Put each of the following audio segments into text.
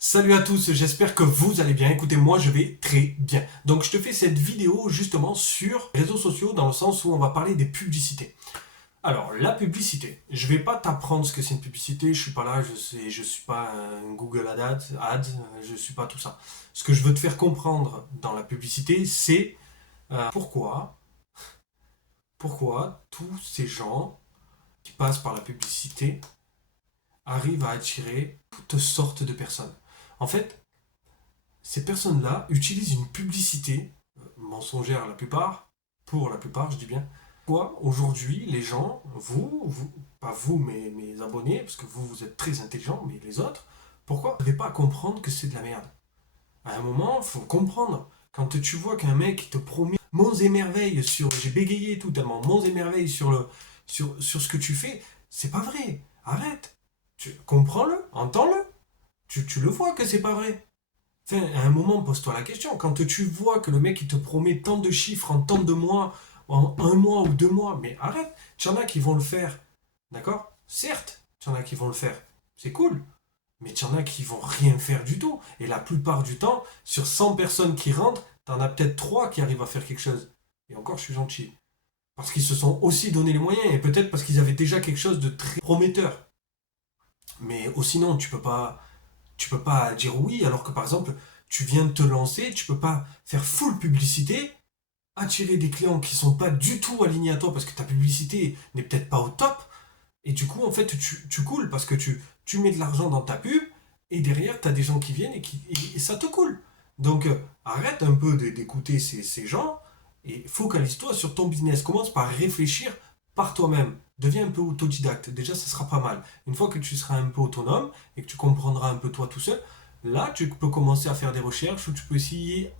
Salut à tous, j'espère que vous allez bien. Écoutez, moi je vais très bien. Donc je te fais cette vidéo justement sur les réseaux sociaux dans le sens où on va parler des publicités. Alors la publicité, je vais pas t'apprendre ce que c'est une publicité, je suis pas là, je suis pas un Google Ads, je suis pas tout ça. Ce que je veux te faire comprendre dans la publicité, c'est pourquoi tous ces gens qui passent par la publicité arrivent à attirer toutes sortes de personnes. En fait, ces personnes-là utilisent une publicité mensongère pour la plupart, je dis bien. Pourquoi aujourd'hui les gens, pas vous, mais mes abonnés, parce que vous êtes très intelligents, mais les autres, pourquoi vous n'arrivez pas à comprendre que c'est de la merde? À un moment, il faut comprendre. Quand tu vois qu'un mec te promet monts et merveilles sur, j'ai bégayé tout tellement, monts et merveilles sur ce que tu fais, c'est pas vrai. Arrête. Comprends-le, entends-le. Tu le vois que c'est pas vrai. Enfin, à un moment, pose-toi la question. Quand tu vois que le mec il te promet tant de chiffres en tant de mois, en un mois ou 2 mois, mais arrête. Il y en a qui vont le faire. D'accord? Certes, il y en a qui vont le faire. C'est cool. Mais il y en a qui vont rien faire du tout. Et la plupart du temps, sur 100 personnes qui rentrent, t'en as peut-être 3 qui arrivent à faire quelque chose. Et encore, je suis gentil. Parce qu'ils se sont aussi donné les moyens. Et peut-être parce qu'ils avaient déjà quelque chose de très prometteur. Mais sinon, tu peux pas dire oui alors que par exemple tu viens de te lancer, tu peux pas faire full publicité, attirer des clients qui sont pas du tout alignés à toi parce que ta publicité n'est peut-être pas au top et du coup en fait tu coules parce que tu mets de l'argent dans ta pub et derrière tu as des gens qui viennent et ça te coule. Donc arrête un peu d'écouter ces gens et focalise-toi sur ton business. Commence par réfléchir par toi-même. Deviens un peu autodidacte. Déjà, ça sera pas mal. Une fois que tu seras un peu autonome et que tu comprendras un peu toi tout seul, là, tu peux commencer à faire des recherches ou tu peux essayer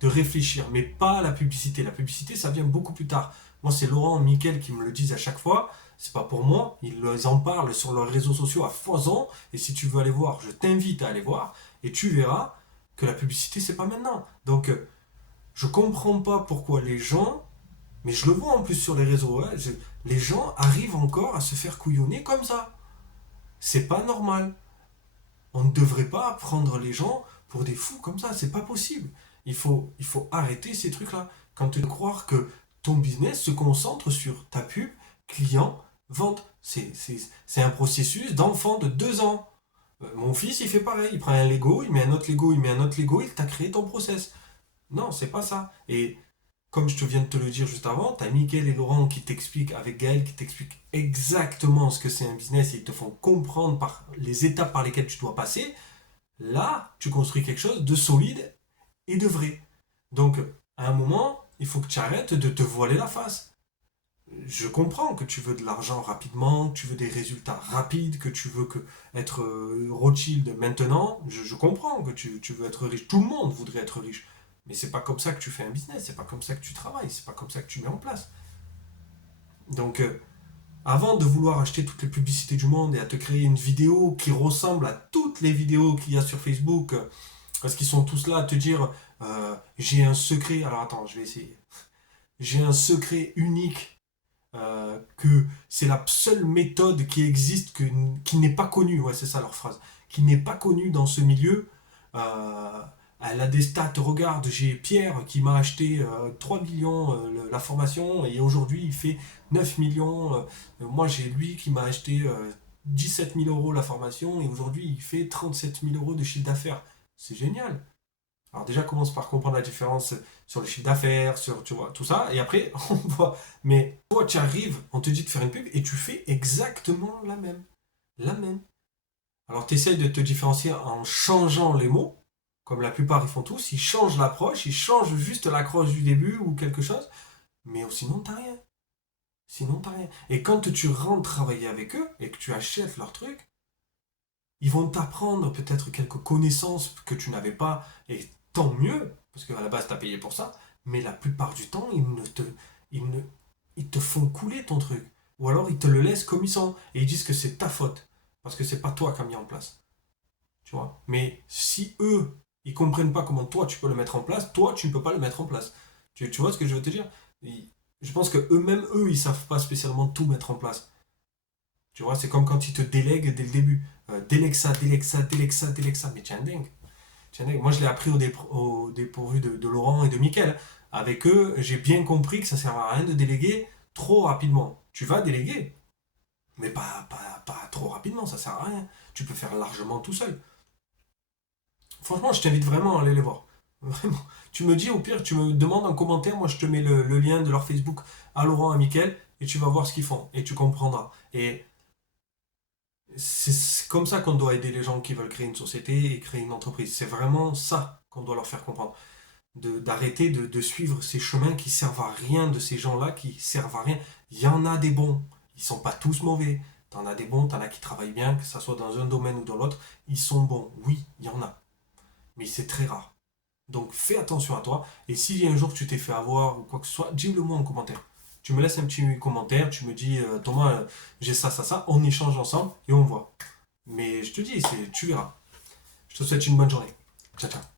de réfléchir, mais pas à la publicité. La publicité, ça vient beaucoup plus tard. Moi, c'est Laurent, Mickaël qui me le disent à chaque fois. C'est pas pour moi. Ils en parlent sur leurs réseaux sociaux à foison. Et si tu veux aller voir, je t'invite à aller voir. Et tu verras que la publicité, c'est pas maintenant. Donc, je comprends pas pourquoi les gens, mais je le vois en plus sur les réseaux, hein, les gens arrivent encore à se faire couillonner comme ça. C'est pas normal. On ne devrait pas prendre les gens pour des fous comme ça, c'est pas possible. Il faut arrêter ces trucs-là. Quand tu croire que ton business se concentre sur ta pub, client, vente, c'est un processus d'enfant de 2 ans. Mon fils, il fait pareil, il prend un Lego, il met un autre Lego, il met un autre Lego, il t'a créé ton process. Non, c'est pas ça. Et comme je te viens de te le dire juste avant, tu as Mickaël et Laurent qui t'expliquent, avec Gaël, qui t'expliquent exactement ce que c'est un business et ils te font comprendre par les étapes par lesquelles tu dois passer. Là, tu construis quelque chose de solide et de vrai. Donc, à un moment, il faut que tu arrêtes de te voiler la face. Je comprends que tu veux de l'argent rapidement, que tu veux des résultats rapides, que tu veux être Rothschild maintenant. Je comprends que tu veux être riche. Tout le monde voudrait être riche. Mais c'est pas comme ça que tu fais un business, c'est pas comme ça que tu travailles, c'est pas comme ça que tu mets en place. Donc, avant de vouloir acheter toutes les publicités du monde et à te créer une vidéo qui ressemble à toutes les vidéos qu'il y a sur Facebook, parce qu'ils sont tous là à te dire j'ai un secret. Alors attends, je vais essayer. J'ai un secret unique, que c'est la seule méthode qui existe, qui n'est pas connue. Ouais, c'est ça leur phrase. Qui n'est pas connue dans ce milieu. Euh, Elle a des stats, regarde, j'ai Pierre qui m'a acheté 3 millions la formation et aujourd'hui il fait 9 millions. Moi j'ai lui qui m'a acheté 17 000 euros la formation et aujourd'hui il fait 37 000 euros de chiffre d'affaires. C'est génial. Alors déjà commence par comprendre la différence sur le chiffre d'affaires, sur tu vois, tout ça, et après on voit. Mais toi tu arrives, on te dit de faire une pub et tu fais exactement la même. La même. Alors tu essaies de te différencier en changeant les mots, comme la plupart ils font tous, ils changent l'approche, ils changent juste l'accroche du début ou quelque chose, mais sinon t'as rien. Sinon t'as rien. Et quand tu rentres travailler avec eux et que tu achètes leur truc, ils vont t'apprendre peut-être quelques connaissances que tu n'avais pas, et tant mieux, parce qu'à la base t'as payé pour ça, mais la plupart du temps ils ne, ils te font couler ton truc. Ou alors ils te le laissent comme ils sont, et ils disent que c'est ta faute, parce que c'est pas toi qui as mis en place. Tu vois. Mais si eux, ils comprennent pas comment toi tu peux le mettre en place, toi tu ne peux pas le mettre en place. Tu vois ce que je veux te dire? Je pense que eux-mêmes, eux, ils savent pas spécialement tout mettre en place. Tu vois, c'est comme quand ils te délèguent dès le début. délègue ça, délègue ça, délègue ça, délègue ça. Mais tiens, dingue. Tiens, dingue. Moi, je l'ai appris au dépourvu de Laurent et de Mickaël. Avec eux, j'ai bien compris que ça ne sert à rien de déléguer trop rapidement. Tu vas déléguer, mais pas trop rapidement, ça sert à rien. Tu peux faire largement tout seul. Franchement, je t'invite vraiment à aller les voir. Vraiment. Tu me dis, au pire, tu me demandes en commentaire, moi je te mets le lien de leur Facebook à Laurent, à Mickaël, et tu vas voir ce qu'ils font, et tu comprendras. Et c'est comme ça qu'on doit aider les gens qui veulent créer une société et créer une entreprise. C'est vraiment ça qu'on doit leur faire comprendre. D'arrêter de suivre ces chemins qui servent à rien, de ces gens-là qui servent à rien. Il y en a des bons, ils sont pas tous mauvais. T'en as des bons, t'en as qui travaillent bien, que ce soit dans un domaine ou dans l'autre, ils sont bons. Oui, il y en a, mais c'est très rare. Donc fais attention à toi. Et si un jour tu t'es fait avoir ou quoi que ce soit, dis-le moi en commentaire. Tu me laisses un petit commentaire, tu me dis Thomas, j'ai ça, ça, ça, on échange ensemble et on voit. Mais je te dis, tu verras. Je te souhaite une bonne journée. Ciao, ciao.